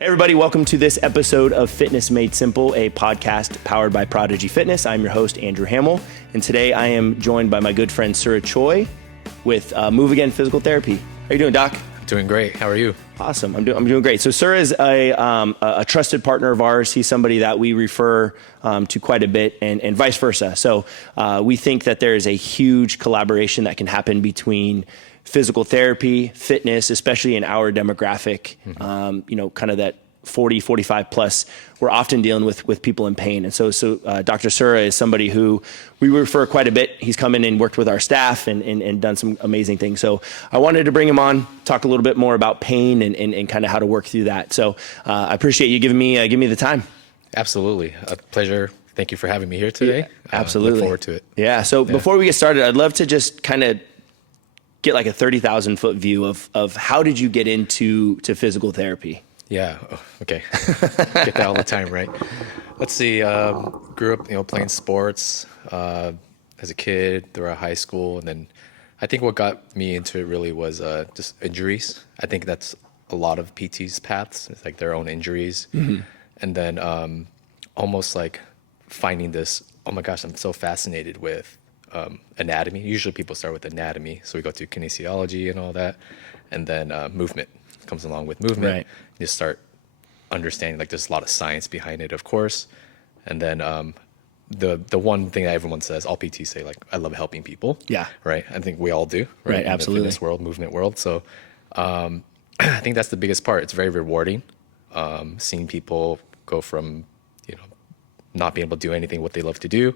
Hey everybody, welcome to this episode of Fitness Made Simple, a podcast powered by Prodigy Fitness. I'm your host, Andrew Hamel, and today I am joined by my good friend Sura Choi with Move Again Physical Therapy. How you doing, Doc? Doing great. How are you? Awesome. I'm doing great. So Sura is a trusted partner of ours. He's somebody that we refer to quite a bit, and vice versa. So we think that there is a huge collaboration that can happen between physical therapy, fitness, especially in our demographic, kind of that 40, 45 plus, we're often dealing with people in pain. And so Dr. Sura is somebody who we refer quite a bit. He's come in and worked with our staff and done some amazing things. So I wanted to bring him on, talk a little bit more about pain and kind of how to work through that. So I appreciate you giving me the time. Absolutely. A pleasure. Thank you for having me here today. Yeah, absolutely. Look forward to it. Yeah. So before we get started, I'd love to just kind of get like a 30,000 foot view of how did you get into physical therapy? Yeah. Oh, okay. Get that all the time, right? Let's see. Grew up, playing sports as a kid throughout high school, and then I think what got me into it really was just injuries. I think that's a lot of PT's paths. It's like their own injuries, and then almost like finding this. Oh my gosh, I'm so fascinated with anatomy. Usually people start with anatomy, so we go through kinesiology and all that, and then movement comes along with movement. Right. You start understanding like there's a lot of science behind it, of course, and then the one thing that everyone says, all PTs say, like, I love helping people. Yeah. Right. I think we all do. Right. In Absolutely. the fitness world, movement world. So I think that's the biggest part. It's very rewarding, seeing people go from not being able to do anything what they love to do,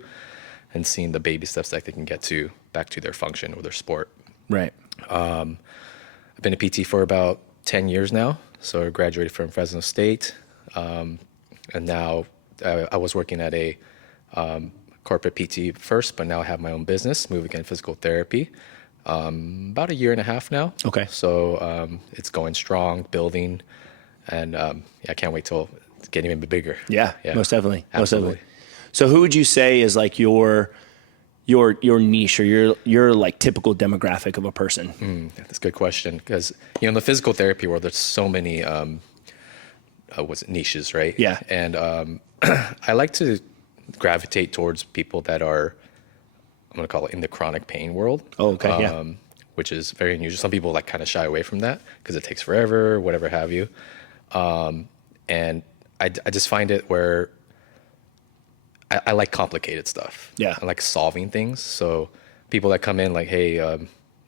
and seeing the baby steps that they can get to back to their function or their sport. Right. I've been a PT for about 10 years now. So I graduated from Fresno State. And now I was working at a corporate PT first, but now I have my own business, Move Again Physical Therapy. About a year and a half now. Okay. So it's going strong, building, and I can't wait till it's getting even bigger. Yeah. Most definitely. Absolutely. Most definitely. So who would you say is like your niche or your like typical demographic of a person? That's a good question, because in the physical therapy world, there's so many niches, right? Yeah. And I like to gravitate towards people that are, I'm going to call it, in the chronic pain world. Oh, okay. Yeah. Which is very unusual. Some people like kind of shy away from that because it takes forever, whatever have you. And I just find it where I like complicated stuff. Yeah. I like solving things. So people that come in like, hey,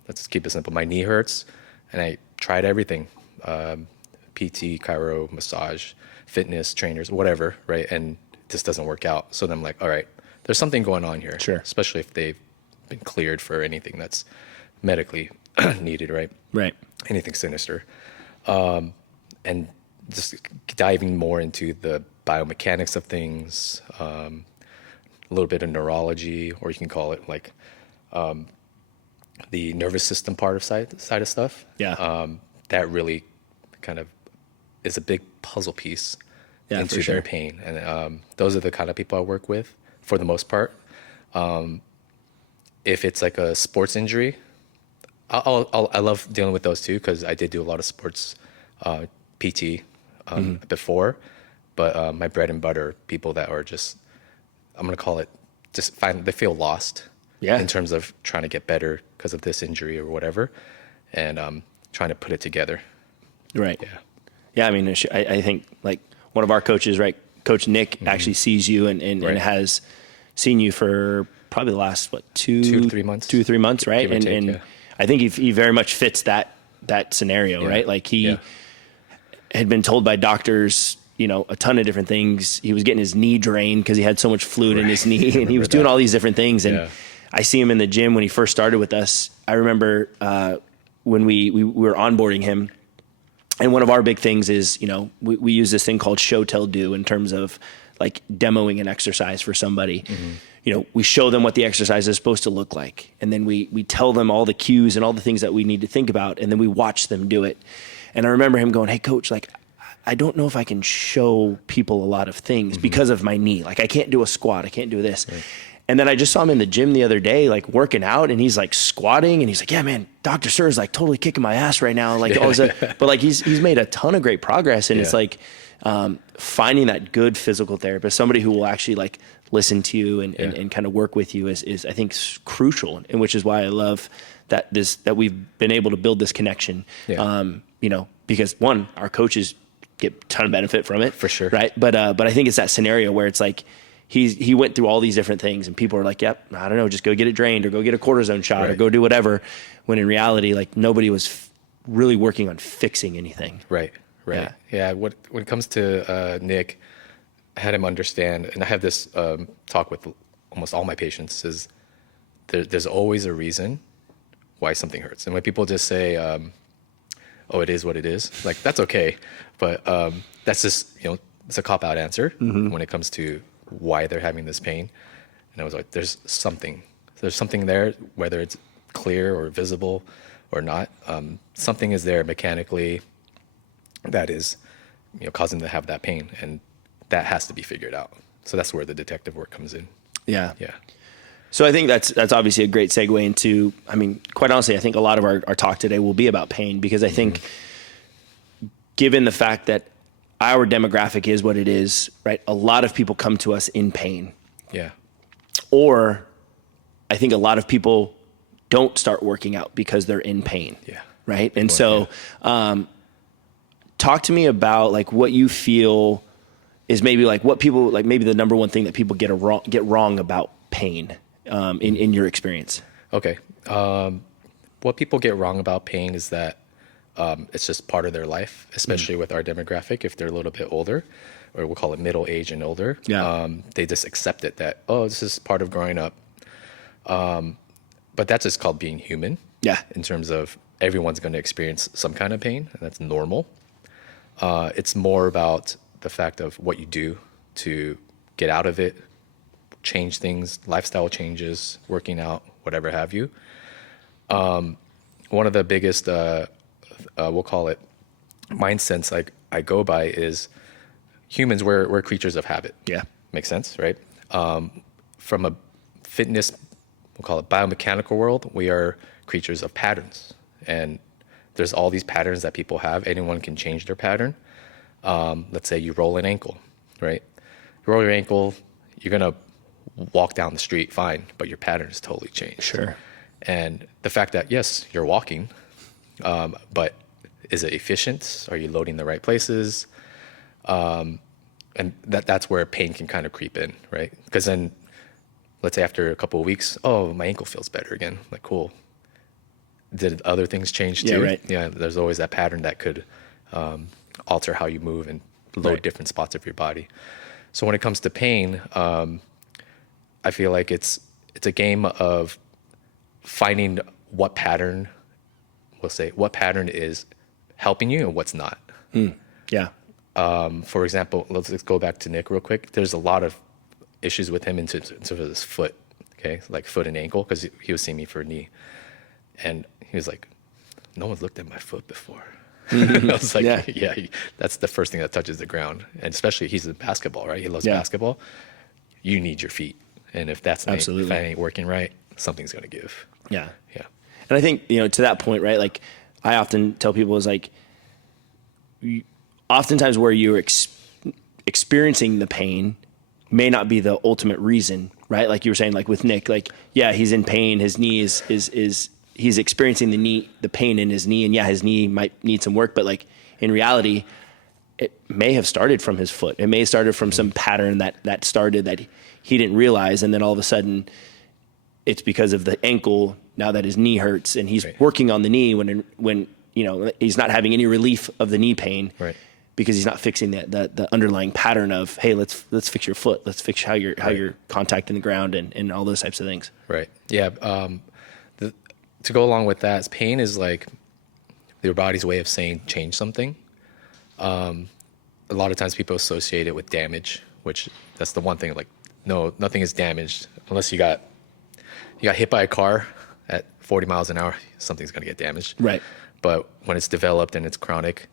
let's keep it simple. My knee hurts, and I tried everything. PT, chiro, massage, fitness, trainers, whatever, right? And this doesn't work out. So then I'm like, all right, there's something going on here. Sure. Especially if they've been cleared for anything that's medically needed, right? Right. Anything sinister. And just diving more into the biomechanics of things, a little bit of neurology, or you can call it like the nervous system part of side of stuff. Yeah. That really kind of is a big puzzle piece into their pain. And those are the kind of people I work with for the most part. If it's like a sports injury, I love dealing with those too, because I did do a lot of sports PT before. But my bread and butter, people that are just, I'm going to call it, they feel lost in terms of trying to get better because of this injury or whatever, and trying to put it together. Right. Yeah. Yeah. I mean, I think like one of our coaches, right, Coach Nick, actually sees you and has seen you for probably the last, 2-3 months? 2-3 months, right? And I think he very much fits that scenario, right? Like he had been told by doctors, a ton of different things. He was getting his knee drained because he had so much fluid in his knee, and he was doing all these different things. And I see him in the gym when he first started with us. I remember when we were onboarding him, and one of our big things is, we use this thing called show, tell, do in terms of like demoing an exercise for somebody. We show them what the exercise is supposed to look like, and then we tell them all the cues and all the things that we need to think about, and then we watch them do it. And I remember him going, "Hey, coach, like, I don't know if I can show people a lot of things because of my knee. Like, I can't do a squat. I can't do this." Right. And then I just saw him in the gym the other day, like working out, and he's like squatting, and he's like, yeah, man, Dr. Sir is like totally kicking my ass right now. Like, but like he's made a ton of great progress. And it's like, finding that good physical therapist, somebody who will actually like listen to you and kind of work with you is I think crucial. And which is why I love that we've been able to build this connection. You know, because one, our coaches get a ton of benefit from it for sure. Right. But I think it's that scenario where it's like, he went through all these different things and people are like, yep, I don't know, just go get it drained or go get a cortisone shot or go do whatever. When in reality, like nobody was really working on fixing anything. Right. Yeah. When it comes to Nick, I had him understand, and I have this talk with almost all my patients, is there's always a reason why something hurts. And when people just say, oh, it is what it is, like that's okay. But that's just, it's a cop-out answer when it comes to why they're having this pain. And I was like, there's something there, whether it's clear or visible or not. Something is there mechanically that is, causing them to have that pain, and that has to be figured out. So that's where the detective work comes in. Yeah. So I think that's obviously a great segue into, I mean, quite honestly, I think a lot of our talk today will be about pain, because I think given the fact that our demographic is what it is, right? A lot of people come to us in pain. Yeah. Or I think a lot of people don't start working out because they're in pain. Yeah. Right. And so, talk to me about like what you feel is maybe like what people, like maybe the number one thing that people get wrong about pain, in your experience. Okay. What people get wrong about pain is that it's just part of their life, especially with our demographic. If they're a little bit older, or we'll call it middle age and older, they just accept it that, oh, this is part of growing up. But that's just called being human. Yeah. In terms of everyone's going to experience some kind of pain, and that's normal. It's more about the fact of what you do to get out of it, change things, lifestyle changes, working out, whatever have you. One of the biggest, we'll call it mindsets I go by is humans, we're creatures of habit. Yeah. Makes sense, right? From a fitness, we'll call it biomechanical world, we are creatures of patterns. And there's all these patterns that people have. Anyone can change their pattern. Let's say you roll an ankle, right? You roll your ankle, you're going to walk down the street fine, but your pattern is totally changed. Sure. And the fact that, yes, you're walking, but is it efficient? Are you loading the right places? And that's where pain can kind of creep in, right? Because then, let's say after a couple of weeks, oh, my ankle feels better again. Like, cool. Did other things change too? Yeah, right. Yeah, there's always that pattern that could alter how you move and load different spots of your body. So when it comes to pain, I feel like it's a game of finding what pattern is helping you and what's not. Yeah. For example, let's go back to Nick real quick. There's a lot of issues with him in terms of his foot, okay? Like foot and ankle, because he was seeing me for a knee. And he was like, no one's looked at my foot before. I was like, yeah, that's the first thing that touches the ground. And especially he's in basketball, right? He loves basketball. You need your feet. And if if that ain't working right, something's going to give. Yeah. Yeah. And I think, to that point, right? Like I often tell people is like, oftentimes where you're experiencing the pain may not be the ultimate reason, right? Like you were saying, like with Nick, like, yeah, he's in pain. His knee is he's experiencing the pain in his knee, and his knee might need some work, but like in reality, it may have started from his foot. It may have started from some pattern that started that he didn't realize. And then all of a sudden it's because of the ankle now that his knee hurts, and he's working on the knee when he's not having any relief of the knee pain, right? Because he's not fixing the underlying pattern of, hey, let's fix your foot. Let's fix how you're contacting the ground and all those types of things. Right. Yeah. To go along with that, pain is like your body's way of saying change something. A lot of times people associate it with damage, which that's the one thing. Like, no, nothing is damaged unless you got hit by a car at 40 miles an hour. Something's going to get damaged. Right. But when it's developed and it's chronic,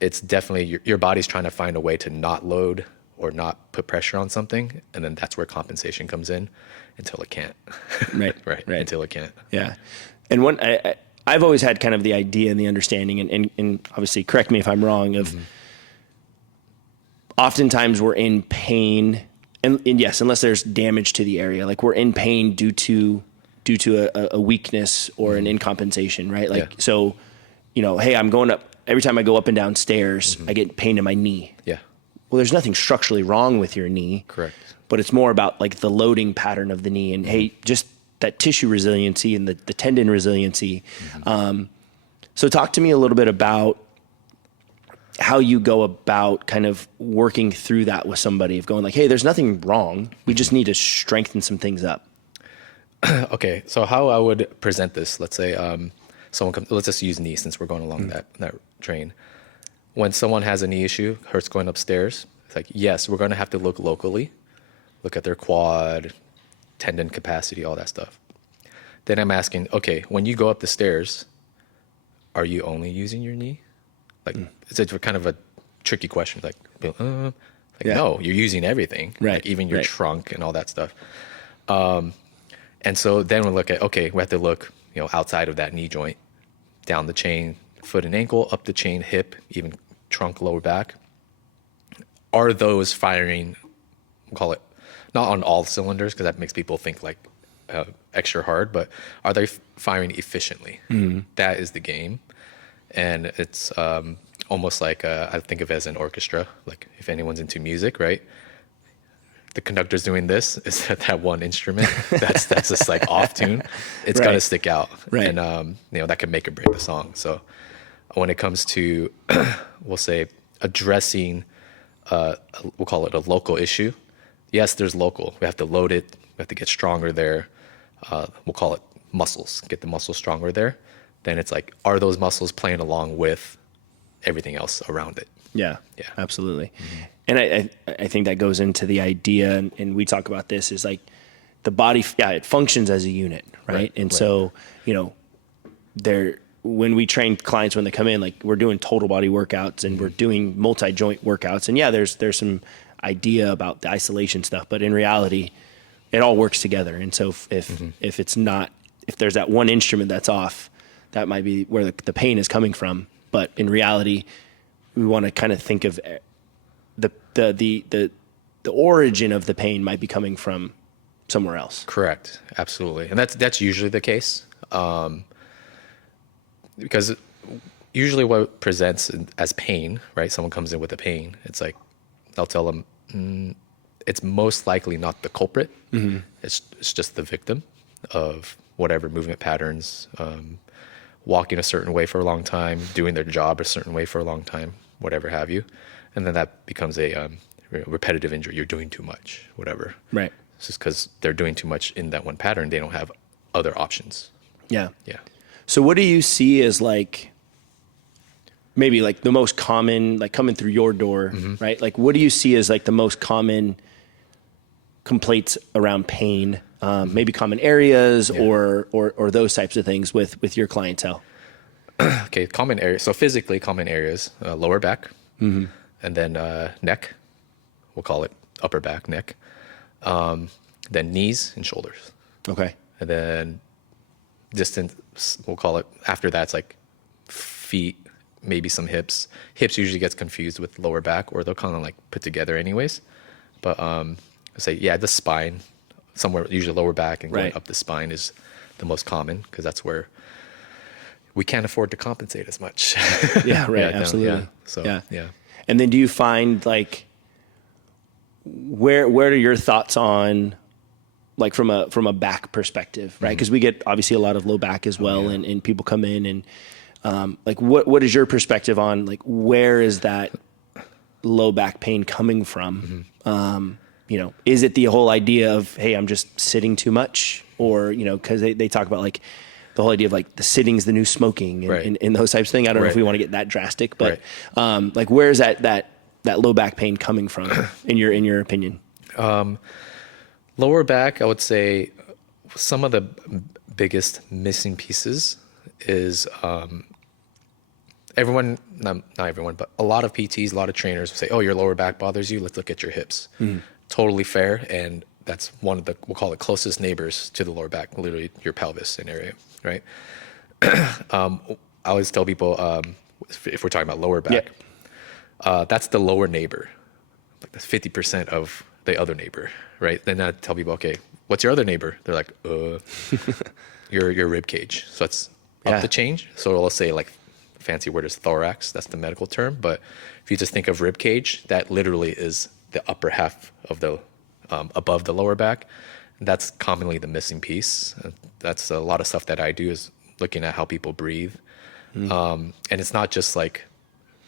it's definitely your body's trying to find a way to not load or not put pressure on something, and then that's where compensation comes in until it can't. Right. Right. Until it can't. Yeah. And I've always had kind of the idea and the understanding, and obviously correct me if I'm wrong, of oftentimes we're in pain, and yes, unless there's damage to the area, like we're in pain due to a weakness or an incompensation, right? Like, so, hey, I'm going up, every time I go up and down stairs, I get pain in my knee. Yeah. Well, there's nothing structurally wrong with your knee. Correct. But it's more about like the loading pattern of the knee, and hey, just that tissue resiliency and the tendon resiliency. So talk to me a little bit about how you go about kind of working through that with somebody, of going like, hey, there's nothing wrong. We just need to strengthen some things up. Okay. So how I would present this, let's say someone comes, let's just use knee since we're going along that train. When someone has a knee issue, hurts going upstairs, it's like, yes, we're going to have to look locally, look at their quad, tendon capacity, all that stuff. Then I'm asking, okay, when you go up the stairs, are you only using your knee? Like, it's a kind of a tricky question. Like, no, you're using everything, right? Like even your trunk and all that stuff. And so then we look at, okay, we have to look, outside of that knee joint, down the chain, foot and ankle, up the chain, hip, even trunk, lower back. Are those firing, we'll call it, not on all cylinders, because that makes people think like extra hard, but are they firing efficiently? That is the game. And it's almost like I think of it as an orchestra. Like if anyone's into music, right? The conductor's doing this, is that one instrument that's just like off tune. It's got to stick out, and that can make or break the song. So when it comes to, we'll say, addressing, we'll call it a local issue. Yes, there's local. We have to load it. We have to get stronger there. We'll call it muscles. Get the muscles stronger there. Then it's like, are those muscles playing along with everything else around it? Yeah, Absolutely. And I think that goes into the idea, and we talk about this, is like the body, it functions as a unit, right? And so, when we train clients, when they come in, like we're doing total body workouts and we're doing multi-joint workouts. And there's some idea about the isolation stuff, but in reality, it all works together. And so if it's not, if there's that one instrument that's off, that might be where the pain is coming from. But in reality, we want to kind of think of the origin of the pain might be coming from somewhere else. Correct. Absolutely. And that's usually the case. Because usually what presents as pain, right? Someone comes in with a pain. It's like, I'll tell them, it's most likely not the culprit. It's just the victim of whatever movement patterns, walking a certain way for a long time, doing their job a certain way for a long time, whatever have you. And then that becomes a repetitive injury. You're doing too much, whatever. Right. It's just because they're doing too much in that one pattern. They don't have other options. Yeah. Yeah. So what do you see as like, maybe like the most common, like coming through your door, right? Like what do you see as like the most common complaints around pain, maybe common areas or those types of things with your clientele? Okay. Common areas. So physically common areas, lower back, and then neck, we'll call it upper back, neck, then knees and shoulders. Okay. And then distance, we'll call it, after that, it's like feet, maybe some hips. Hips usually gets confused with lower back, or they'll kind of like put together anyways. But say, the spine, somewhere, usually lower back and going up the spine is the most common, because that's where we can't afford to compensate as much. Absolutely. So, And then do you find like, where are your thoughts on, like from a back perspective, right? Because we get obviously a lot of low back as well, and people come in and like what is your perspective on like where is that low back pain coming from? Is it the whole idea of, hey, I'm just sitting too much, or because they talk about like the whole idea of like the sitting's the new smoking and those types of things. I don't know if we want to get that drastic, but like where is that low back pain coming from in your opinion? Lower back, I would say some of the biggest missing pieces is, everyone, not everyone, but a lot of PTs, a lot of trainers will say, oh, your lower back bothers you. Let's look at your hips. Totally fair. And that's one of the, we'll call it closest neighbors to the lower back, literally your pelvis and area, right? I always tell people, if we're talking about lower back, that's the lower neighbor. Like that's 50% of the other neighbor, right? Then I tell people, okay, what's your other neighbor? They're like, your rib cage. So that's up the change. So let's say like fancy word is thorax. That's the medical term. But if you just think of rib cage, that literally is the upper half of the above the lower back. That's commonly the missing piece. That's a lot of stuff that I do is looking at how people breathe. And it's not just like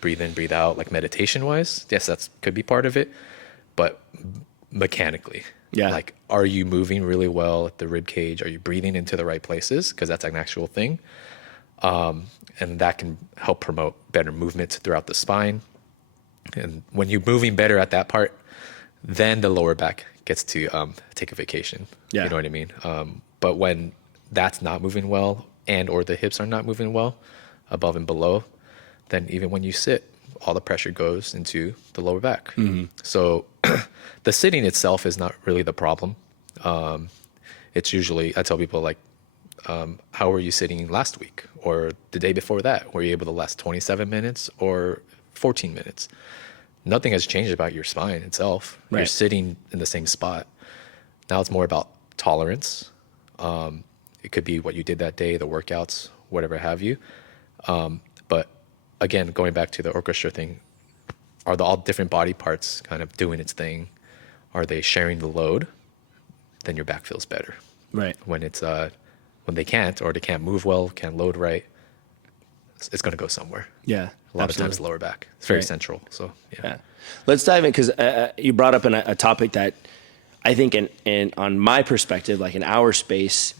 breathe in, breathe out, like meditation wise. Yes, that could be part of it, but mechanically, like, are you moving really well at the rib cage? Are you breathing into the right places? Because that's an actual thing. And that can help promote better movement throughout the spine. And when you're moving better at that part, then the lower back gets to take a vacation. You know what I mean? But when that's not moving well and or the hips are not moving well above and below, then even when you sit, all the pressure goes into the lower back. So the sitting itself is not really the problem. It's usually, I tell people like, how were you sitting last week or the day before that? Were you able to last 27 minutes or 14 minutes? Nothing has changed about your spine itself. You're sitting in the same spot. Now it's more about tolerance. It could be what you did that day, the workouts, whatever have you. But again, going back to the orchestra thing, are all different body parts kind of doing its thing? Are they sharing the load? Then your back feels better. Right. When it's when they can't or they can't move well, can't load right, it's going to go somewhere. Yeah. A lot of times lower back. It's very central. So yeah. Let's dive in because you brought up a topic that I think in on my perspective, like in our space,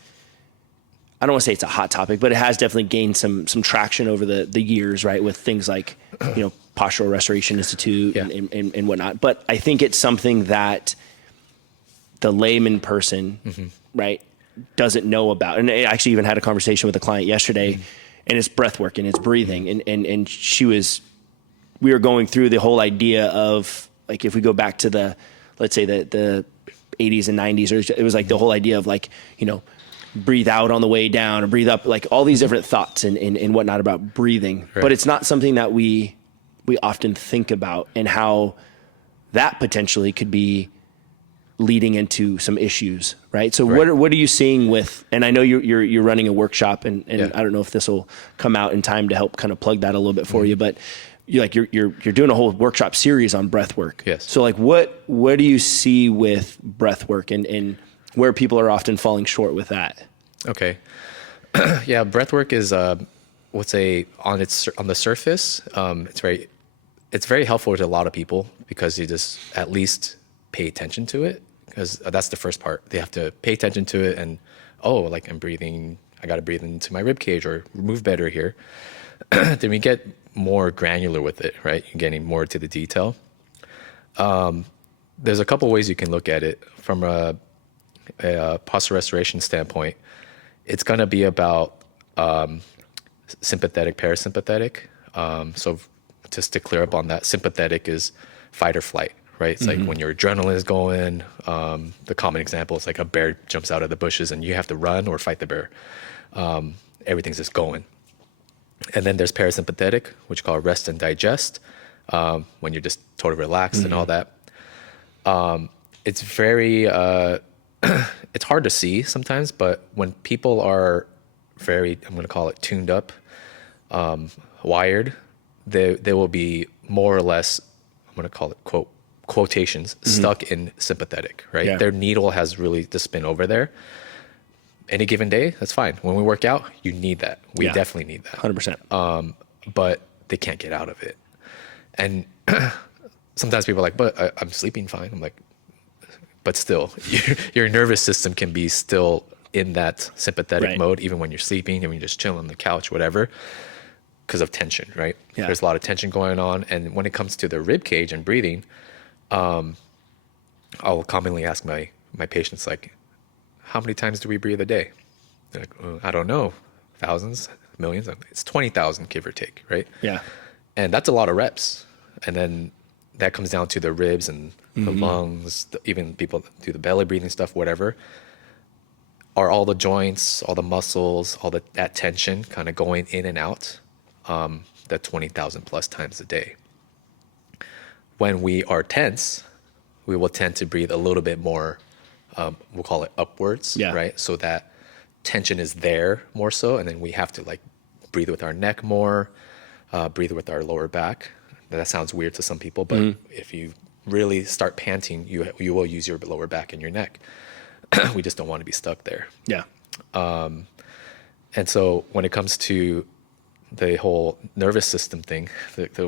I don't want to say it's a hot topic, but it has definitely gained some traction over the years, right? With things like, Postural Restoration Institute and whatnot. But I think it's something that the layman person, right, doesn't know about. And I actually even had a conversation with a client yesterday, and it's breath work and it's breathing. And we were going through the whole idea of, like, if we go back to let's say the 80s and 90s, or it was like the whole idea of like, breathe out on the way down or breathe up, like all these different thoughts and whatnot about breathing. Right. But it's not something that we often think about, and how that potentially could be leading into some issues, right? So what are you seeing with, and I know you're running a workshop, and I don't know if this will come out in time to help kind of plug that a little bit for you, but you're doing a whole workshop series on breath work. Yes. So like what do you see with breath work and where people are often falling short with that? Okay. Yeah, breath work is on the surface, it's very helpful to a lot of people because you just at least pay attention to it, because that's the first part. They have to pay attention to it and, like I'm breathing, I got to breathe into my rib cage or move better here. Then we get more granular with it, right? You're getting more to the detail. There's a couple ways you can look at it from a posture restoration standpoint. It's going to be about sympathetic, parasympathetic. So just to clear up on that, sympathetic is fight or flight, right? It's like when your adrenaline is going. The common example is like a bear jumps out of the bushes and you have to run or fight the bear. Everything's just going. And then there's parasympathetic, which is called rest and digest, when you're just totally relaxed and all that. It's very, it's hard to see sometimes, but when people are very, I'm going to call it tuned up, wired, they will be more or less, I'm going to call it quotations, stuck in sympathetic, right? Yeah. Their needle has really to spin over there. Any given day, that's fine. When we work out, you need that. We definitely need that. 100%. But they can't get out of it. And sometimes people are like, but I'm sleeping fine. I'm like, but still, your nervous system can be still in that sympathetic mode, even when you're sleeping, and when you're just chilling on the couch, whatever, because of tension, right? Yeah. There's a lot of tension going on. And when it comes to the rib cage and breathing, I'll commonly ask my patients, like, how many times do we breathe a day? They're like, I don't know, thousands, millions. It's 20,000, give or take, right? Yeah. And that's a lot of reps. And then that comes down to the ribs and the lungs, even people that do the belly breathing stuff, whatever. Are all the joints, all the muscles, that tension kind of going in and out, that 20,000 plus times a day. When we are tense, we will tend to breathe a little bit more, we'll call it upwards, right? So that tension is there more so, and then we have to like breathe with our neck more, breathe with our lower back. That sounds weird to some people, but if you really start panting, you will use your lower back and your neck. We just don't want to be stuck there. Yeah. And so when it comes to the whole nervous system thing,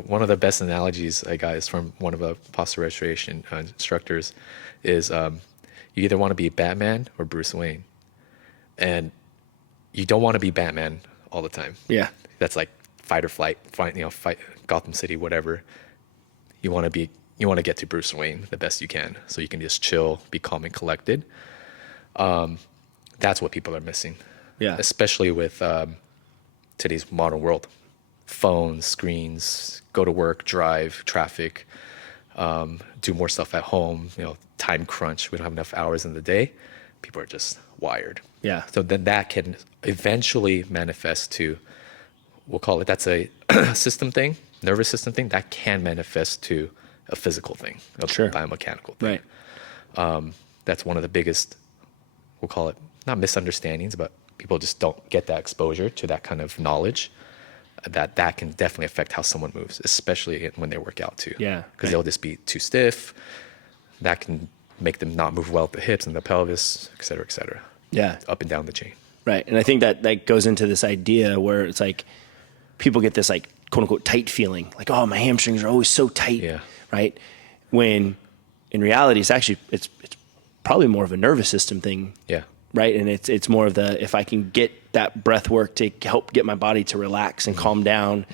one of the best analogies I got is from one of the posture restoration instructors is you either want to be Batman or Bruce Wayne. And you don't want to be Batman all the time. Yeah. That's like fight or flight, fight Gotham City, whatever. You want to get to Bruce Wayne the best you can, so you can just chill, be calm and collected. That's what people are missing. Yeah. Especially with today's modern world. Phones, screens, go to work, drive, traffic, do more stuff at home, time crunch. We don't have enough hours in the day. People are just wired. Yeah. So then that can eventually manifest to, we'll call it, that's a system thing, nervous system thing, that can manifest to a physical thing, a biomechanical thing. Right. That's one of the biggest, we'll call it, not misunderstandings, but people just don't get that exposure to that kind of knowledge, that can definitely affect how someone moves, especially when they work out too. Yeah. Because they'll just be too stiff. That can make them not move well at the hips and the pelvis, et cetera, et cetera. Yeah. Up and down the chain. Right. And I think that goes into this idea where it's like people get this like quote unquote tight feeling, like, oh, my hamstrings are always so tight. Yeah. Right. When in reality, it's probably more of a nervous system thing. Yeah. Right. And it's more of if I can get that breath work to help get my body to relax and calm down,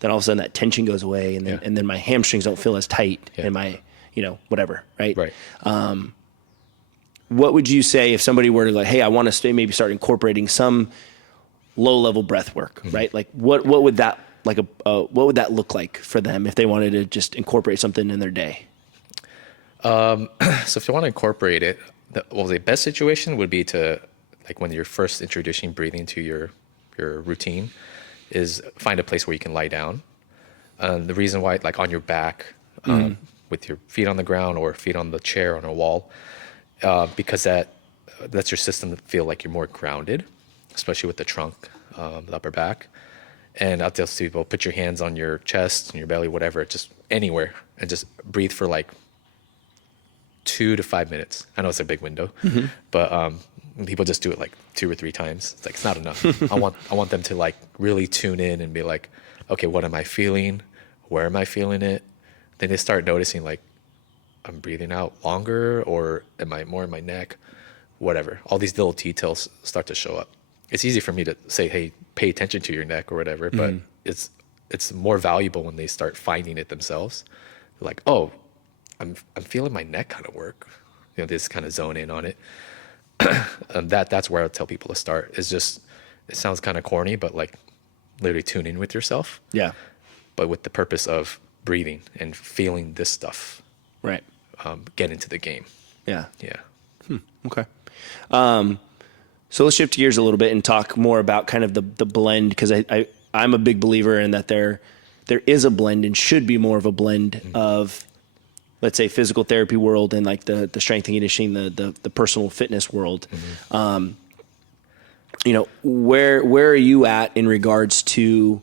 then all of a sudden that tension goes away, and then my hamstrings don't feel as tight, and my, whatever. Right. Right. What would you say if somebody were to like, hey, I want to maybe start incorporating some low level breath work, right? Like what would that what would that look like for them if they wanted to just incorporate something in their day? So if you want to incorporate it, the best situation would be to, like when you're first introducing breathing to your routine, is find a place where you can lie down. The reason why, like on your back, with your feet on the ground or feet on the chair on a wall, because that's your system to feel like you're more grounded, especially with the trunk, the upper back. And I'll tell people, put your hands on your chest and your belly, whatever, just anywhere, and just breathe for like 2 to 5 minutes. I know it's a big window, but people just do it like 2 or 3 times. It's like, it's not enough. I want them to like really tune in and be like, okay, what am I feeling? Where am I feeling it? Then they start noticing like, I'm breathing out longer, or am I more in my neck? Whatever. All these little details start to show up. It's easy for me to say, hey, pay attention to your neck or whatever, but it's more valuable when they start finding it themselves. They're like, oh, I'm feeling my neck kind of work. They just kind of zone in on it. That's where I tell people to start. It's just, it sounds kind of corny, but like literally tune in with yourself. Yeah. But with the purpose of breathing and feeling this stuff. Right. Get into the game. Yeah. Yeah. Okay. So let's shift gears a little bit and talk more about kind of the blend, because I'm a big believer in that there is a blend and should be more of a blend of, let's say, physical therapy world and like the strength and conditioning, the personal fitness world. Where are you at in regards to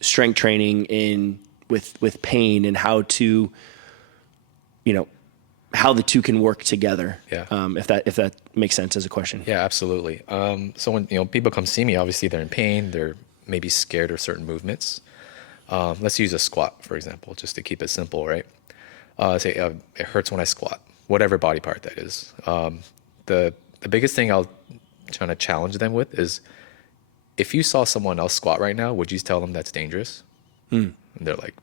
strength training with pain, and how to, how the two can work together? Yeah. If that makes sense as a question. Yeah, absolutely. So when people come see me, obviously they're in pain, they're maybe scared of certain movements. Let's use a squat, for example, just to keep it simple, right? Say it hurts when I squat, whatever body part that is. The biggest thing I'll try to challenge them with is, if you saw someone else squat right now, would you tell them that's dangerous? And they're like,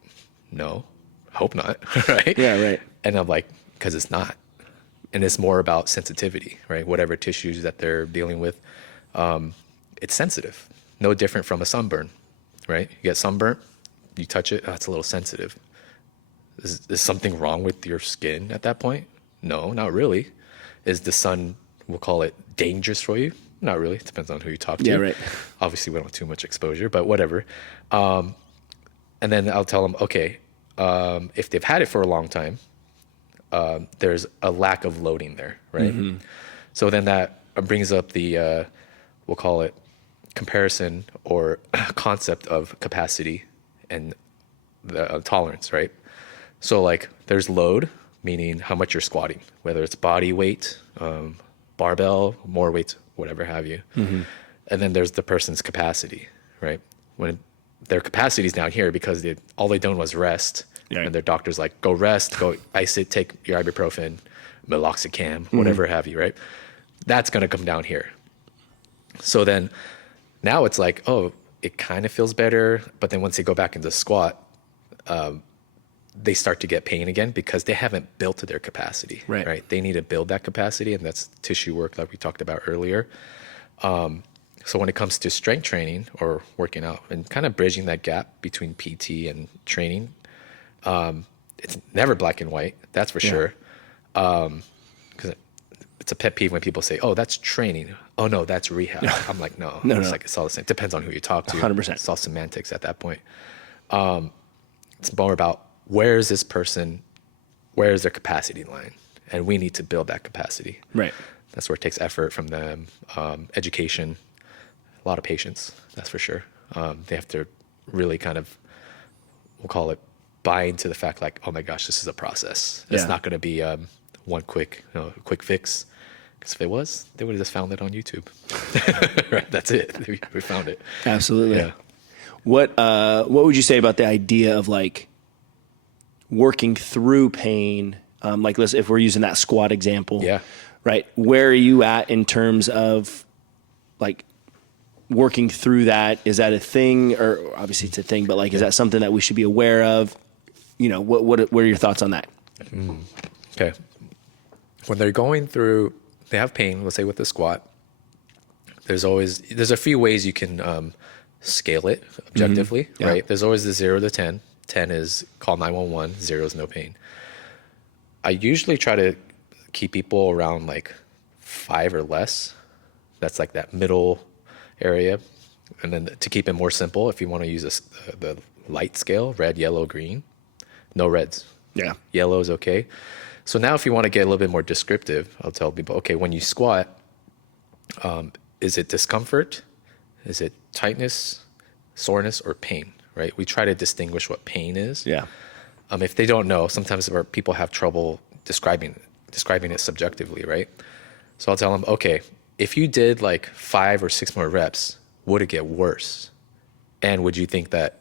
no, hope not. Right? Yeah, right. And I'm like, because it's not. And it's more about sensitivity, right? Whatever tissues that they're dealing with, it's sensitive. no different from a sunburn, right? You get sunburnt, you touch it, oh, it's a little sensitive. Is something wrong with your skin at that point? No, not really. Is the sun, we'll call it, dangerous for you? Not really. It depends on who you talk to. Yeah, right. Obviously, we don't have too much exposure, but whatever. And then I'll tell them, okay, if they've had it for a long time, there's a lack of loading there, right? Mm-hmm. So then that brings up the, we'll call it, comparison or concept of capacity and the tolerance, right? So like there's load, meaning how much you're squatting, whether it's body weight, barbell, more weight, whatever have you. Mm-hmm. And then there's the person's capacity, right? When their capacity is down here because all they done was rest. Right. And their doctor's like, go rest, go ice it, take your ibuprofen, meloxicam, whatever have you, right? That's going to come down here. So then now it's like, oh, it kind of feels better. But then once they go back into squat, they start to get pain again because they haven't built to their capacity, right? They need to build that capacity, and that's tissue work like we talked about earlier. So when it comes to strength training or working out and kind of bridging that gap between PT and training, it's never black and white, that's for sure. Because it's a pet peeve when people say, oh, that's training. Oh, no, that's rehab. I'm like, no. Like, it's all the same. Depends on who you talk to. 100%. It's all semantics at that point. It's more about where is their capacity line? And we need to build that capacity. Right. That's where it takes effort from them, education, a lot of patience, that's for sure. They have to really kind of, we'll call it, buy into the fact like, oh my gosh, this is a process. It's not going to be one quick fix. Because if it was, they would have just found it on YouTube. Right, that's it. We found it. Absolutely. Yeah. What would you say about the idea of like working through pain? Like if we're using that squat example, right? Where are you at in terms of like working through that? Is that a thing, or obviously it's a thing, but like, is that something that we should be aware of? You know, what are your thoughts on that? Okay. When they're going through, they have pain, let's say with the squat, there's a few ways you can scale it objectively, right? There's always the 0 to 10. 10 is call 911, 0 is no pain. I usually try to keep people around like 5 or less. That's like that middle area. And then to keep it more simple, if you want to use the light scale, red, yellow, green, no reds. Yeah. Yellow is okay. So now if you want to get a little bit more descriptive, I'll tell people, okay, when you squat, is it discomfort? Is it tightness, soreness, or pain, right? We try to distinguish what pain is. Yeah. If they don't know, sometimes people have trouble describing it subjectively, right? So I'll tell them, okay, if you did like 5 or 6 more reps, would it get worse? And would you think that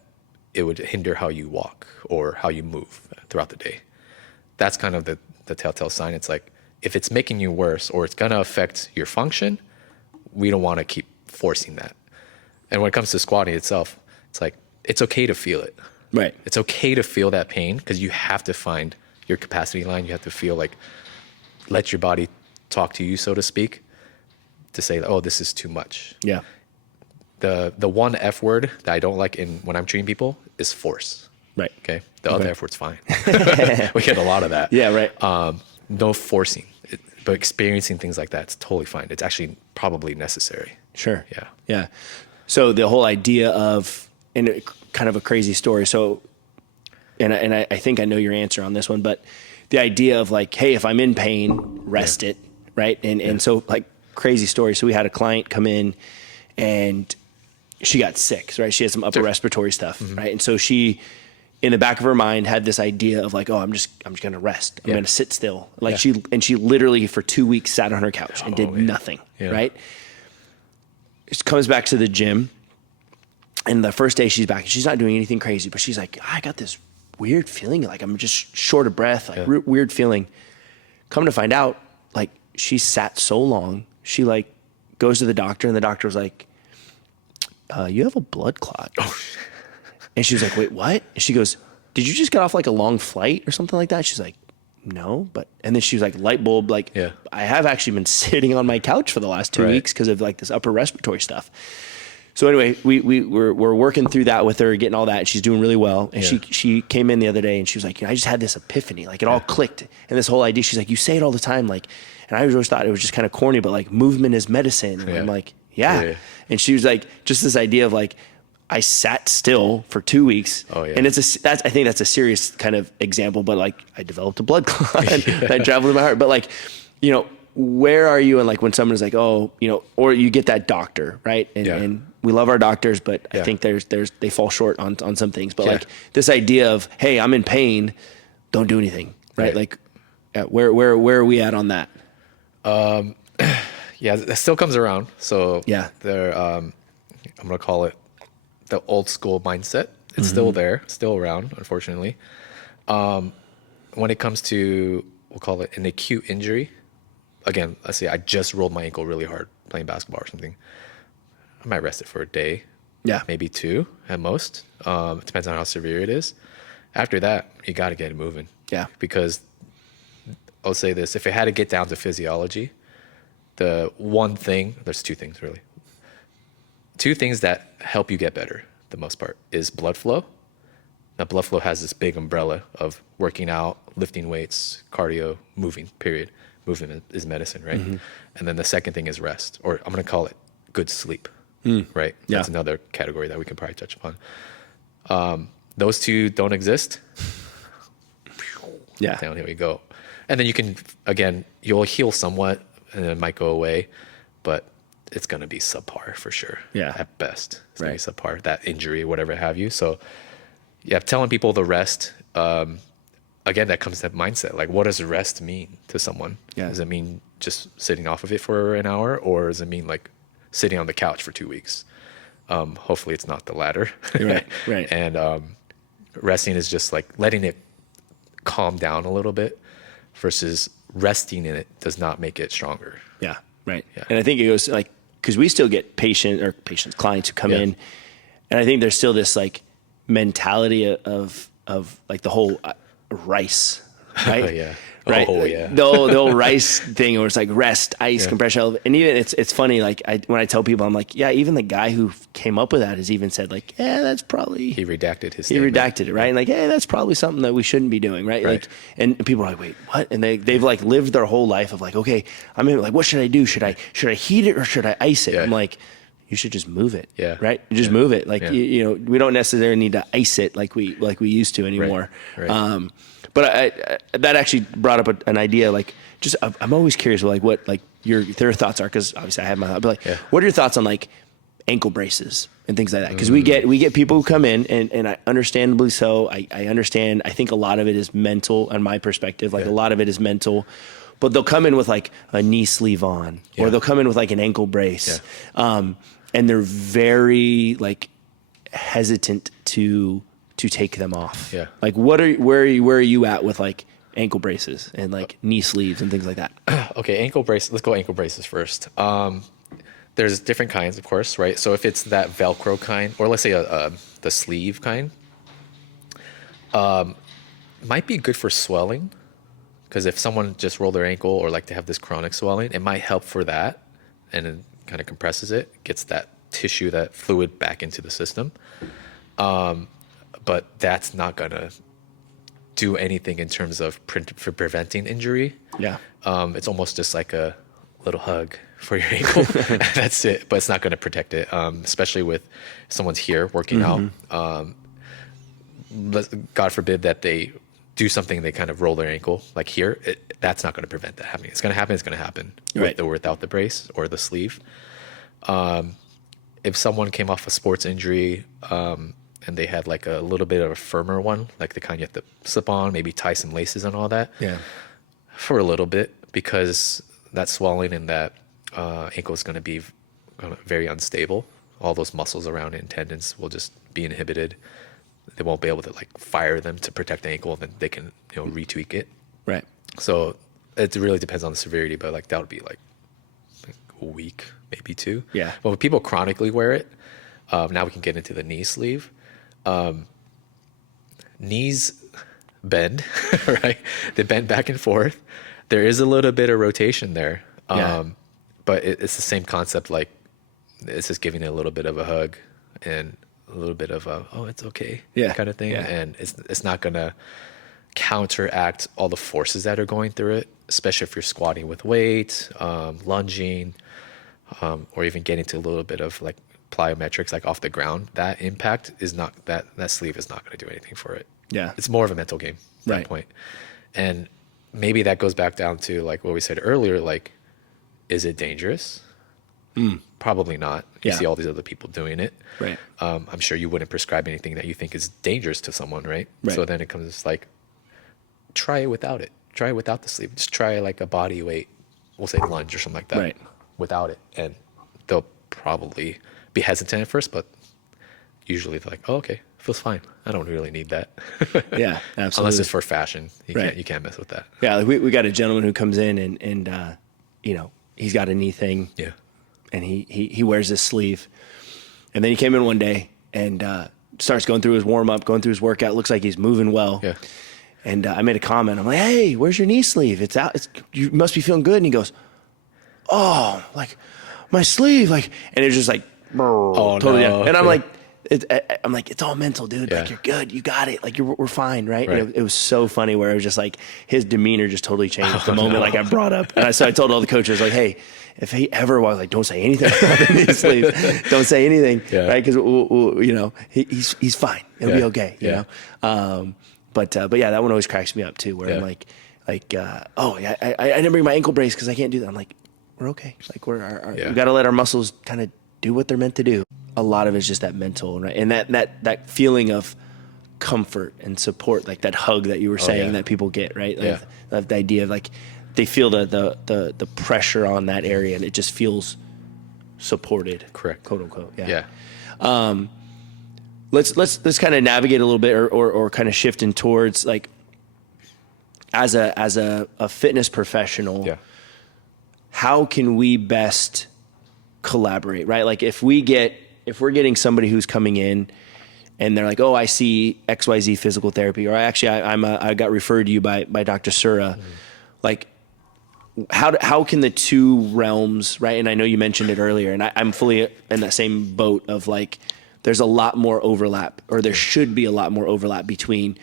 it would hinder how you walk or how you move throughout the day? That's kind of the telltale sign. It's like, if it's making you worse or it's going to affect your function, we don't want to keep forcing that. And when it comes to squatting itself, it's like, it's okay to feel it. Right. It's okay to feel that pain because you have to find your capacity line. You have to feel like, let your body talk to you, so to speak, to say, oh, this is too much. Yeah. The one F word that I don't like when I'm treating people is force. Right. Okay. The other F word's fine. We get a lot of that. Yeah. Right. No forcing, but experiencing things like that, it's totally fine. It's actually probably necessary. Sure. Yeah. Yeah. So the whole idea of, and kind of a crazy story. So, and I think I know your answer on this one, but the idea of like, hey, if I'm in pain, rest it. Right. And so like crazy story. So we had a client come in and she got sick, right? She had some upper respiratory stuff. Right. And so she, in the back of her mind, had this idea of like, oh, I'm just going to rest. I'm going to sit still. Like she literally for 2 weeks sat on her couch and did nothing. Yeah. Right. She comes back to the gym, and the first day she's back, she's not doing anything crazy, but she's like, I got this weird feeling. Like I'm just short of breath, like weird feeling. Come to find out, like she sat so long, she like goes to the doctor, and the doctor was like, you have a blood clot. Oh. And she was like, wait, what? And she goes, did you just get off like a long flight or something like that? She's like, no, but, and then she was like, light bulb, like, I have actually been sitting on my couch for the last 2 weeks because of like this upper respiratory stuff. So anyway, we're working through that with her, getting all that. And she's doing really well. And she came in the other day and she was like, I just had this epiphany. Like it all clicked. And this whole idea, she's like, you say it all the time. Like, and I always thought it was just kind of corny, but like movement is medicine. And I'm like, yeah. And she was like, just this idea of like, I sat still for 2 weeks. Oh, yeah. And I think that's a serious kind of example, but like I developed a blood clot. I traveled in my heart. But like, you know, where are you? And like when someone's like, oh, you know, or you get that doctor, right? And we love our doctors, but I think they fall short on some things. But like this idea of, hey, I'm in pain, don't do anything, right? Like where are we at on that? That still comes around. So they're, I'm going to call it the old school mindset. It's still there, still around, unfortunately. When it comes to, we'll call it an acute injury, again, let's say I just rolled my ankle really hard playing basketball or something. I might rest it for a day, maybe 2 at most. It depends on how severe it is. After that, you got to get it moving. Yeah. Because I'll say this, if it had to get down to physiology, the one thing, there's 2 things really. 2 things that help you get better, the most part, is blood flow. Now, blood flow has this big umbrella of working out, lifting weights, cardio, moving, period. Movement is medicine, right? And then the second thing is rest, or I'm going to call it good sleep, right? That's another category that we can probably touch upon. Those 2 don't exist. Down we go. And then you can, again, you'll heal somewhat and it might go away, but it's going to be subpar for sure. At best. It's going to be subpar, that injury, whatever have you. So telling people the rest, again, that comes to that mindset. Like, what does rest mean to someone? Does it mean just sitting off of it for an hour, or does it mean like sitting on the couch for 2 weeks? Hopefully it's not the latter. Right. And resting is just like letting it calm down a little bit versus resting in it does not make it stronger. Right. And I think it goes like, because we still get clients who come in, and I think there's still this like mentality of like the whole rice, right? Right. Oh, yeah. The whole rice thing where it's like rest, ice, compression. And even it's funny, like when I tell people, I'm like, even the guy who came up with that has even said like, that's probably... He redacted his statement. He redacted it, right? And like, that's probably something that we shouldn't be doing, right? Like, and people are like, wait, what? And they've like lived their whole life of like, okay, I'm in, like, what should I do? Should I heat it or should I ice it? I'm like, you should just move it, right? Just move it. Like, you know, we don't necessarily need to ice it like we used to anymore. Right. But that actually brought up an idea. Like, just I'm always curious, like what like their thoughts are, because obviously I have my thoughts. But like, what are your thoughts on like ankle braces and things like that? Because we get people who come in, and I understandably so. I understand. I think a lot of it is mental, on my perspective. Like a lot of it is mental, but they'll come in with like a knee sleeve on, or they'll come in with like an ankle brace, and they're very like hesitant to take them off. Like where are you at with like ankle braces and like knee sleeves and things like that? Okay, ankle brace. Let's go ankle braces first. There's different kinds, of course, right? So if it's that Velcro kind, or let's say the sleeve kind, might be good for swelling, because if someone just rolled their ankle or like they have this chronic swelling, it might help for that, and it kind of compresses it, gets that tissue, that fluid back into the system. But that's not going to do anything in terms of for preventing injury. It's almost just like a little hug for your ankle. That's it. But it's not going to protect it, especially with someone's here working out. God forbid that they do something, they kind of roll their ankle, like here. That's not going to prevent that happening. It's going to happen. It's going to happen with or without the brace or the sleeve. If someone came off a sports injury, and they had like a little bit of a firmer one, like the kind you have to slip on, maybe tie some laces and all that. For a little bit, because that swelling in that ankle is going to be very unstable. All those muscles around it and tendons will just be inhibited. They won't be able to like fire them to protect the ankle, and then they can retweak it. Right. So it really depends on the severity, but like that would be like a week, maybe 2. But when people chronically wear it, now we can get into the knee sleeve. Knees bend, right? They bend back and forth. There is a little bit of rotation there. But it's the same concept. Like it's just giving it a little bit of a hug and a little bit of a, oh, it's okay, kind of thing. And it's not going to counteract all the forces that are going through it, especially if you're squatting with weight, lunging, or even getting to a little bit of like plyometrics, like off the ground. That impact is not, that sleeve is not going to do anything for it. Yeah. It's more of a mental game at that point. And maybe that goes back down to like what we said earlier, like, is it dangerous? Probably not. You see all these other people doing it. Right. I'm sure you wouldn't prescribe anything that you think is dangerous to someone, right? So then it comes like, try it without it. Try it without the sleeve. Just try like a body weight, we'll say lunge or something like that, without it. And they'll probably be hesitant at first, but usually they're like, oh, okay, feels fine. I don't really need that. Yeah, absolutely. Unless it's for fashion. You can't mess with that. Yeah, like we got a gentleman who comes in and you know, he's got a knee thing. Yeah. And he wears this sleeve. And then he came in one day and starts going through his warm-up, going through his workout. Looks like he's moving well. Yeah. And I made a comment. I'm like, hey, where's your knee sleeve? It's out. You must be feeling good. And he goes, oh, like my sleeve. Like, and it's just like, totally down. And I'm like, it's all mental, dude. Like, you're good. You got it. Like, we're fine, right? And it was so funny where it was just like his demeanor just totally changed the moment like I brought up. And so I told all the coaches, like, hey, if he ever was like, don't say anything about the knee sleeve. Don't say anything, right? Because you know, he's fine. He'll be okay. You know. But yeah, that one always cracks me up too. Where I'm like, oh yeah, I didn't bring my ankle brace because I can't do that. I'm like, we're okay. Like we got to let our muscles kind of do what they're meant to do. A lot of it's just that mental, right? And that feeling of comfort and support, like that hug that you were saying that people get, right? Like, the idea of like they feel the pressure on that area, and it just feels supported. Correct. Quote unquote. Yeah. Let's kind of navigate a little bit or kind of shifting towards like as a fitness professional, how can we best collaborate, right? Like if we're getting somebody who's coming in and they're like, oh, I see XYZ physical therapy, or I got referred to you by Dr. Sura. Like how can the two realms, right? And I know you mentioned it earlier, and I'm fully in that same boat of like, there's a lot more overlap, or there should be a lot more overlap between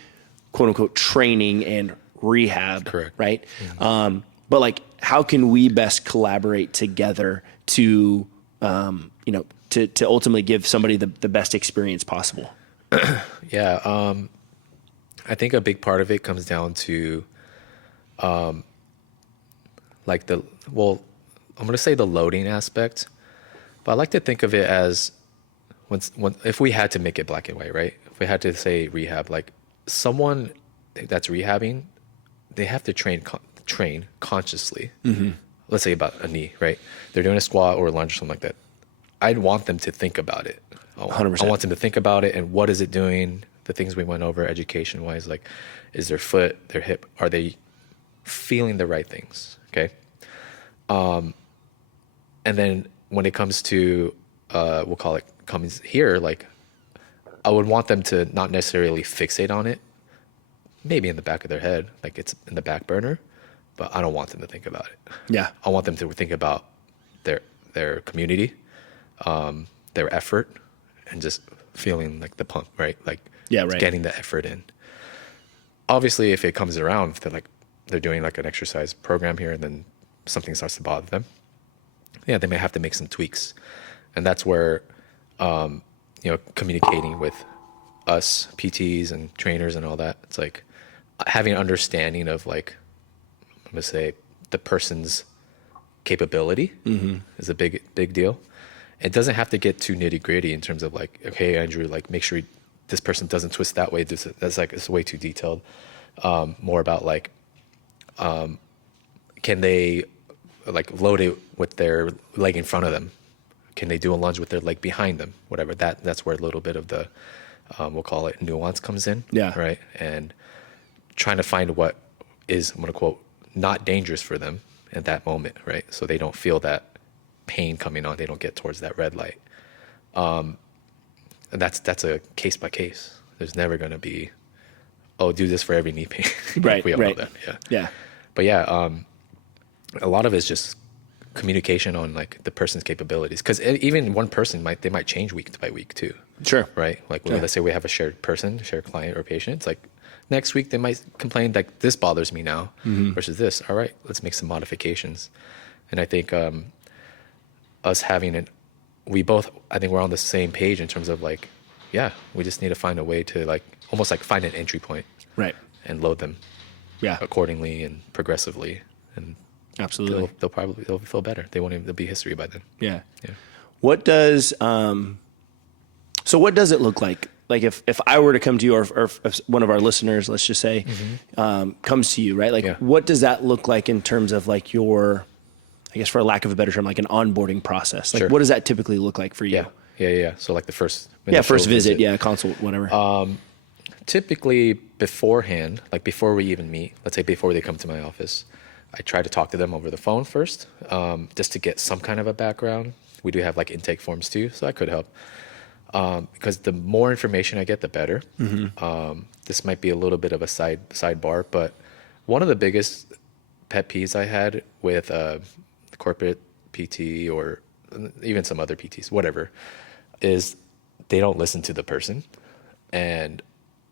quote unquote training and rehab. Correct. Right. But like, how can we best collaborate together to, to ultimately give somebody the best experience possible? I think a big part of it comes down to, I'm going to say the loading aspect, but I like to think of it as if we had to make it black and white, right? If we had to say rehab, like someone that's rehabbing, they have to train consciously. Let's say about a knee, right? They're doing a squat or a lunge or something like that. I'd want them to think about it. 100%. I want them to think about it and what is it doing? The things we went over education wise, like is their foot, their hip, are they feeling the right things? Okay. And then when it comes to, we'll call it comes here, like I would want them to not necessarily fixate on it, maybe in the back of their head, like it's in the back burner, but I don't want them to think about it. Yeah. I want them to think about their community, their effort, and just feeling like the pump, right? Like getting the effort in. Obviously, if it comes around, if they're doing like an exercise program here and then something starts to bother them, they may have to make some tweaks. And that's where, communicating with us PTs and trainers and all that, it's like having an understanding of like, I'm going to say the person's capability is a big deal. It doesn't have to get too nitty gritty in terms of like, okay, Andrew, like make sure this person doesn't twist that way. That's like, it's way too detailed. More about like, can they like load it with their leg in front of them? Can they do a lunge with their leg behind them? Whatever. That's where a little bit of the, we'll call it nuance comes in. Yeah. Right. And trying to find what is, I'm going to quote, not dangerous for them at that moment. Right. So they don't feel that pain coming on. They don't get towards that red light. And that's a case by case. There's never going to be, oh, do this for every knee pain. Right. We all know that. Yeah. Yeah. But yeah, a lot of it's just communication on like the person's capabilities, because even one person might change week by week too. Sure. Right. Like let's say we have a shared client or patient. It's like next week they might complain like this bothers me now versus this. All right, let's make some modifications. And I think us having it, I think we're on the same page in terms of like, yeah, we just need to find a way to like almost like find an entry point, right, and load them, accordingly and progressively, and absolutely, they'll feel better. They'll be history by then. Yeah. What does so what does it look like? Like if I were to come to you, or if one of our listeners, let's just say, comes to you, right? Like, what does that look like in terms of like your, I guess for a lack of a better term, like an onboarding process? Like, what does that typically look like for you? Yeah. So like the first visit, consult, whatever. Typically beforehand, like before we even meet, let's say before they come to my office, I try to talk to them over the phone first, just to get some kind of a background. We do have like intake forms too, so that could help. Because the more information I get, the better. This might be a little bit of a sidebar, but one of the biggest pet peeves I had with corporate PT or even some other PTs, whatever, is they don't listen to the person. And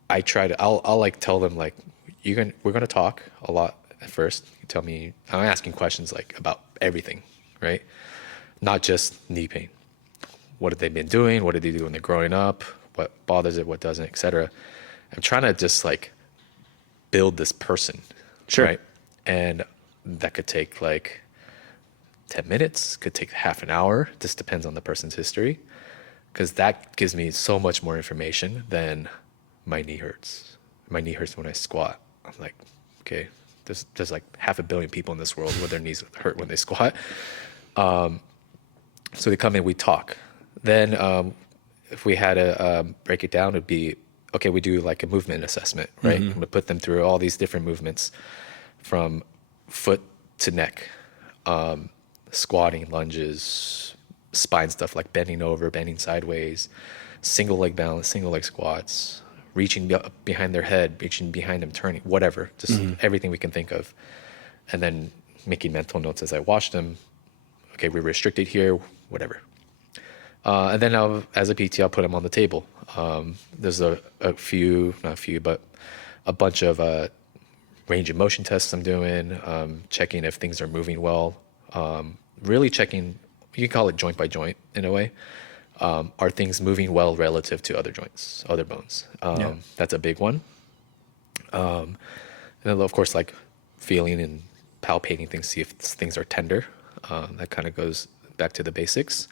I'll like tell them like, we're gonna talk a lot at first. You tell me, I'm asking questions like about everything, right? Not just knee pain. What have they been doing? What did they do when they're growing up? What bothers it? What doesn't, etc. I'm trying to just like build this person, right? And that could take like 10 minutes, could take half an hour. Just depends on the person's history, because that gives me so much more information than my knee hurts. My knee hurts when I squat. I'm like, okay, there's like 500 million people in this world where their knees hurt when they squat. So they come in, we talk. Then if we had to break it down, it'd be, okay, we do like a movement assessment, right? I'm gonna put them through all these different movements from foot to neck, squatting, lunges, spine stuff like bending over, bending sideways, single leg balance, single leg squats, reaching behind their head, reaching behind them, turning, whatever, just everything we can think of. And then making mental notes as I watch them. Okay, we're restricted here, whatever. And then as a PT, I'll put them on the table. There's a bunch of range of motion tests I'm doing, checking if things are moving well, really checking, you can call it joint by joint in a way. Are things moving well relative to other joints, other bones? That's a big one. And then of course, like feeling and palpating things, see if things are tender. That kind of goes back to the basics.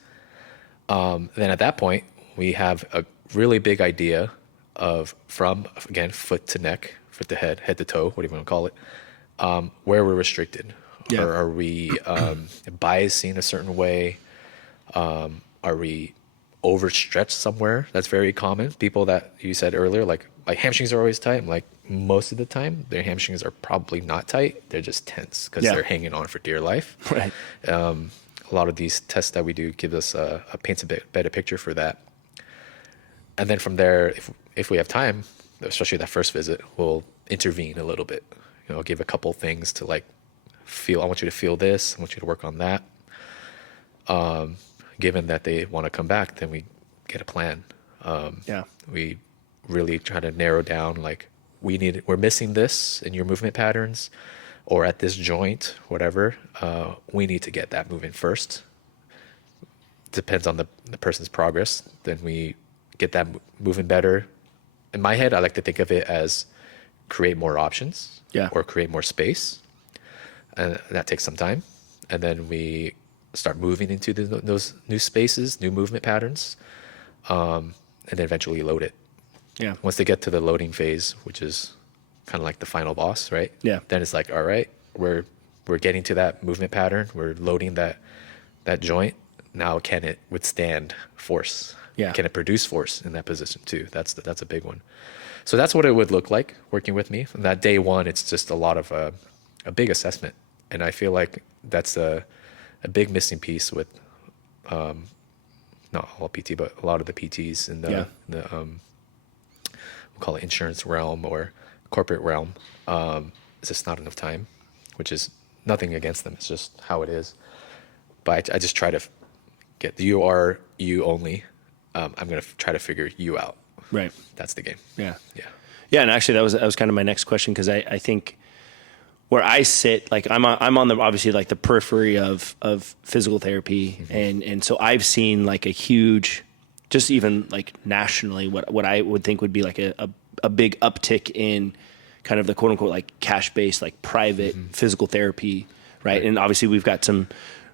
Then at that point, we have a really big idea of from, again, foot to neck, foot to head, head to toe, whatever you want to call it, where we're restricted. Or are we biasing a certain way? Are we overstretched somewhere? That's very common. People that you said earlier, like hamstrings are always tight. I'm like, most of the time, their hamstrings are probably not tight. They're just tense because they're hanging on for dear life. Right. A lot of these tests that we do give us paints a better picture for that. And then from there, if we have time, especially that first visit, we'll intervene a little bit. Give a couple things to like feel. I want you to feel this. I want you to work on that. Given that they want to come back, then we get a plan. We really try to narrow down like we're missing this in your movement patterns, or at this joint, whatever. We need to get that moving first. Depends on the person's progress. Then we get that moving better. In my head, I like to think of it as create more options, or create more space, and that takes some time. And then we start moving into those new spaces, new movement patterns, and then eventually load it. Once they get to the loading phase, which is kind of like the final boss, right? Then it's like, all right, we're getting to that movement pattern. We're loading that joint. Now, can it withstand force? Can it produce force in that position too? That's a big one. So that's what it would look like working with me. From that day one, it's just a lot of a big assessment, and I feel like that's a big missing piece with not all PT, but a lot of the PTs in the we'll call it insurance realm or corporate realm. It's just not enough time, which is nothing against them. It's just how it is. but I just try to get you are you only. I'm going to try to figure you out. Right. That's the game. Yeah. Yeah. Yeah. And actually that was kind of my next question. Cause I think where I sit, like I'm on the, obviously like the periphery of physical therapy. And so I've seen like a huge, just even like nationally, what I would think would be like a big uptick in kind of the quote unquote, like cash-based, like private physical therapy. Right. And obviously we've got some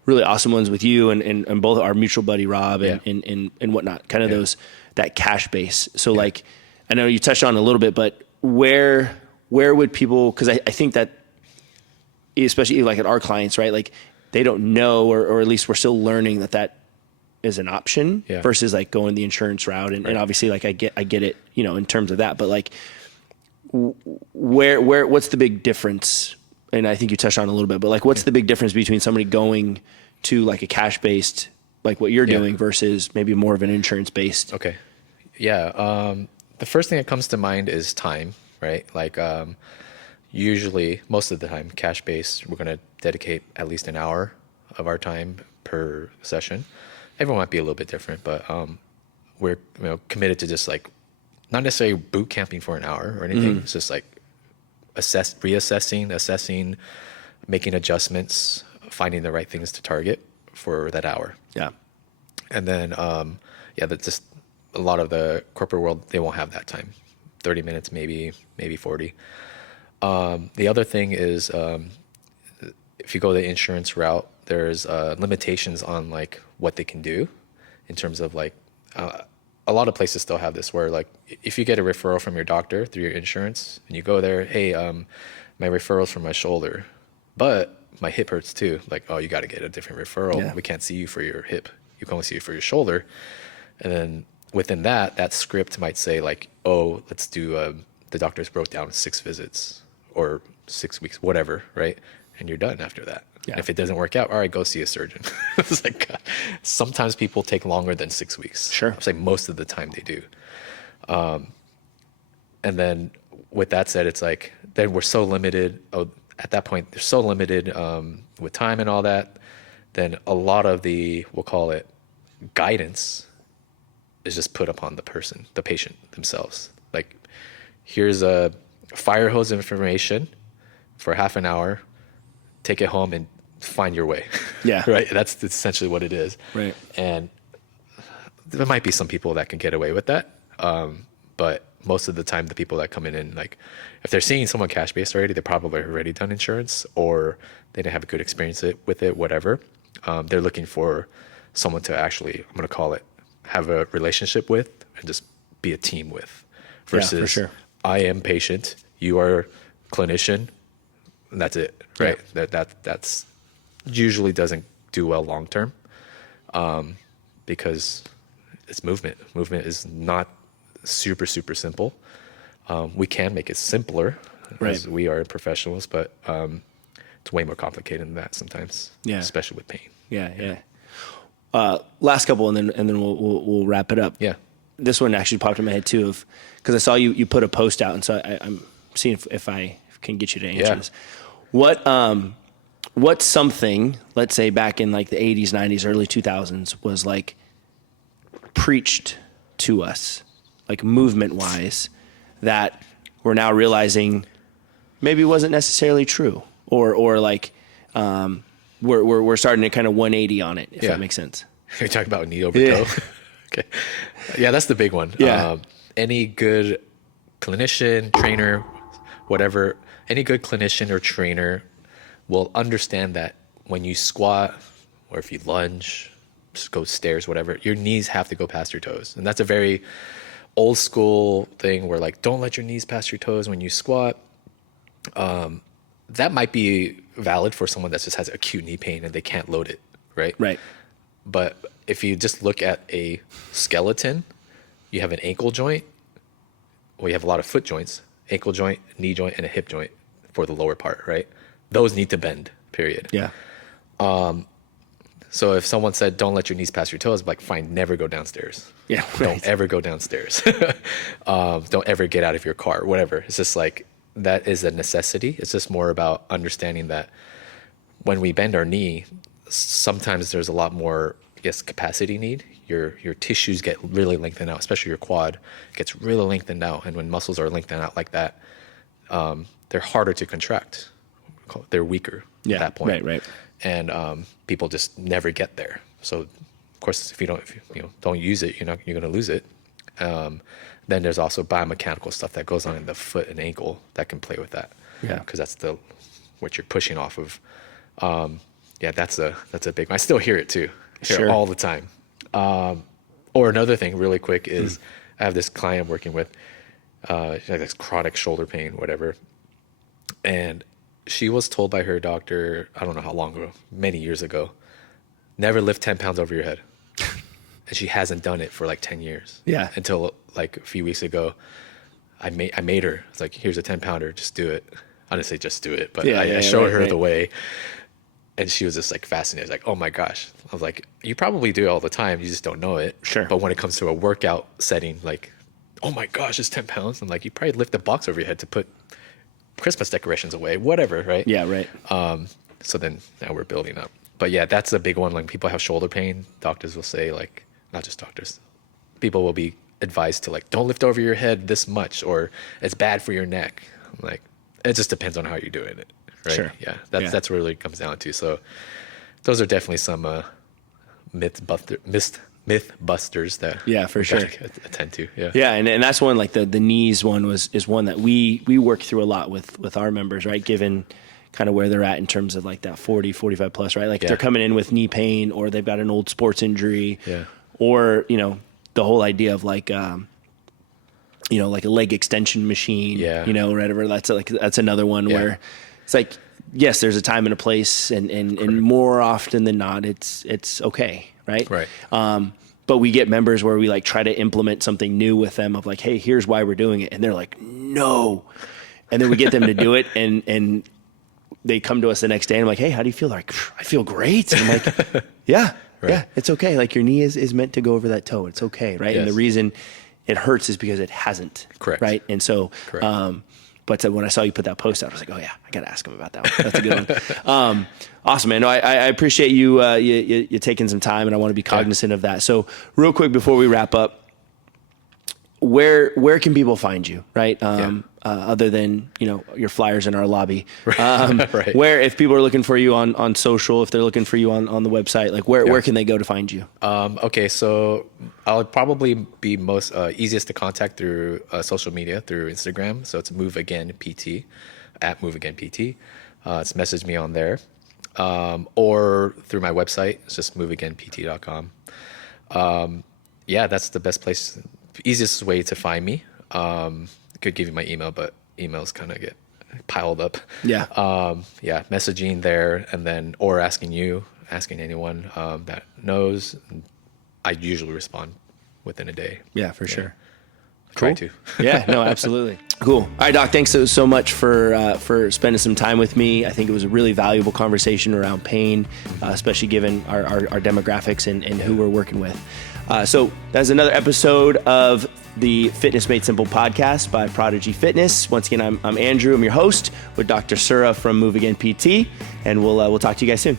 really awesome ones with you and both our mutual buddy Rob and whatnot, kind of those, that cash base. So like, I know you touched on it a little bit, but where would people, cause I think that especially like at our clients, right? Like they don't know, or at least we're still learning that is an option versus like going the insurance route. And obviously like I get it, you know, in terms of that, but like what's the big difference? And I think you touched on it a little bit, but like, what's the big difference between somebody going to like a cash-based, like what you're doing versus maybe more of an insurance-based? Okay. Yeah. The first thing that comes to mind is time, right? Like, usually most of the time cash-based, we're going to dedicate at least an hour of our time per session. Everyone might be a little bit different, but, we're committed to just like, not necessarily boot camping for an hour or anything. It's just like reassessing, assessing, making adjustments, finding the right things to target for that hour. Yeah. And then, that's just a lot of the corporate world, they won't have that time. 30 minutes, maybe 40. The other thing is, if you go the insurance route, there's limitations on like what they can do in terms of like, a lot of places still have this where like, if you get a referral from your doctor through your insurance and you go there, hey, my referral's from my shoulder, but my hip hurts too. Like, oh, you got to get a different referral. Yeah. We can't see you for your hip. You can only see you for your shoulder. And then within that script might say like, oh, let's do, the doctors broke down 6 visits or 6 weeks, whatever. Right. And you're done after that. Yeah. And if it doesn't work out, all right, go see a surgeon. It's like, God. Sometimes people take longer than 6 weeks. Sure. I'd say most of the time they do. And then with that said, it's like, then we're so limited. At that point, they're so limited with time and all that. Then a lot of the, we'll call it guidance, is just put upon the person, the patient themselves. Like, here's a fire hose information for half an hour. Take it home and find your way. Yeah. Right. That's essentially what it is. Right. And there might be some people that can get away with that. But most of the time, the people that come in, like, if they're seeing someone cash-based already, they probably already done insurance or they didn't have a good experience with it, whatever. They're looking for someone to actually, I'm going to call it, have a relationship with and just be a team with. Versus, for sure. I am patient, you are clinician, and that's it, right? Yeah. That's usually doesn't do well long term, because it's movement. Movement is not super simple. We can make it simpler, as we are professionals, but it's way more complicated than that sometimes. Yeah, especially with pain. Yeah. Last couple, and then we'll wrap it up. Yeah, this one actually popped in my head too, because I saw you put a post out, and so I'm seeing if I can get you to answer this. What's something, let's say back in like the 80s, 90s, early 2000s, was like preached to us, like movement wise, that we're now realizing maybe wasn't necessarily true, or like we're starting to kind of 180 on it, if that makes sense. You're talking about knee over toe. Okay. Yeah, that's the big one. Yeah. Any good clinician, trainer, whatever, any good clinician or trainer will understand that when you squat or if you lunge, just go stairs, whatever, your knees have to go past your toes. And that's a very old school thing where like, don't let your knees pass your toes when you squat. That might be valid for someone that just has acute knee pain and they can't load it, right? Right. But if you just look at a skeleton, you have an ankle joint, well, you have a lot of foot joints, ankle joint, knee joint, and a hip joint for the lower part, right? Those need to bend, period. Yeah. So if someone said, don't let your knees pass your toes, I'm like, fine, never go downstairs. Yeah. Right. Don't ever go downstairs. Don't ever get out of your car, whatever. It's just like, that is a necessity. It's just more about understanding that when we bend our knee, sometimes there's a lot more, I guess, capacity need. Your tissues get really lengthened out, especially your quad gets really lengthened out. And when muscles are lengthened out like that, they're harder to contract. They're weaker at that point. Right. And people just never get there. So of course, if you don't use it, you're going to lose it. Then there's also biomechanical stuff that goes on in the foot and ankle that can play with that. Yeah. Because that's what you're pushing off of. That's a big one. I still hear it too. Hear it all the time. Or another thing really quick is I have this client I'm working with, this chronic shoulder pain, whatever. And she was told by her doctor, I don't know how long ago, many years ago, never lift 10 pounds over your head. And she hasn't done it for like 10 years. Yeah. Until like a few weeks ago, I made her. It's like, here's a 10 pounder, just do it. I didn't say just do it, but I showed her the way. And she was just like fascinated, like, oh my gosh. I was like, you probably do it all the time, you just don't know it. Sure. But when it comes to a workout setting, like, oh my gosh, it's 10 pounds. I'm like, you probably lift a box over your head to put Christmas decorations away, whatever, right? Yeah, right. So then now we're building up. But yeah, that's a big one. Like people have shoulder pain, doctors will say, like, not just doctors, people will be advised to like, don't lift over your head this much, or it's bad for your neck. I'm like, it just depends on how you're doing it, right? Sure. Yeah, that's what it really comes down to. So those are definitely some myth busters that for sure attend to. And that's one, like the knees one is one that we work through a lot with our members, right? Given kind of where they're at in terms of like that 40, 45 plus, right? Like they're coming in with knee pain, or they've got an old sports injury, or the whole idea of like like a leg extension machine, whatever. That's another one where it's like, yes, there's a time and a place, and more often than not, it's okay. Right. But we get members where we like try to implement something new with them of like, hey, here's why we're doing it. And they're like, no. And then we get them to do it, and they come to us the next day and I'm like, hey, how do you feel? They're like, I feel great. And I'm like, yeah, it's okay. Like your knee is meant to go over that toe. It's okay. Right. Yes. And the reason it hurts is because it hasn't. Correct. Right. And so, but when I saw you put that post out, I was like, oh yeah, I got to ask him about that one. That's a good one. Awesome, man. No, I appreciate you taking some time, and I want to be cognizant of that. So real quick before we wrap up, where can people find you, right? Other than, your flyers in our lobby, Right. Where, if people are looking for you on social, if they're looking for you on the website, like where can they go to find you? Okay. So I'll probably be most easiest to contact through social media, through Instagram. So it's Move Again PT, at Move Again PT. It's message me on there. Or through my website. It's just moveagainpt.com. That's the best place, easiest way to find me. Could give you my email, but emails kind of get piled up. Messaging there, and then, or asking anyone that knows. I usually respond within a day. Yeah, for sure. Try to. Yeah, no, absolutely. Cool. All right, Doc, thanks so much for spending some time with me. I think it was a really valuable conversation around pain, especially given our demographics and who we're working with. So that's another episode of the Fitness Made Simple podcast by Prodigy Fitness. Once again, I'm Andrew. I'm your host with Dr. Sura from Move Again PT, and we'll talk to you guys soon.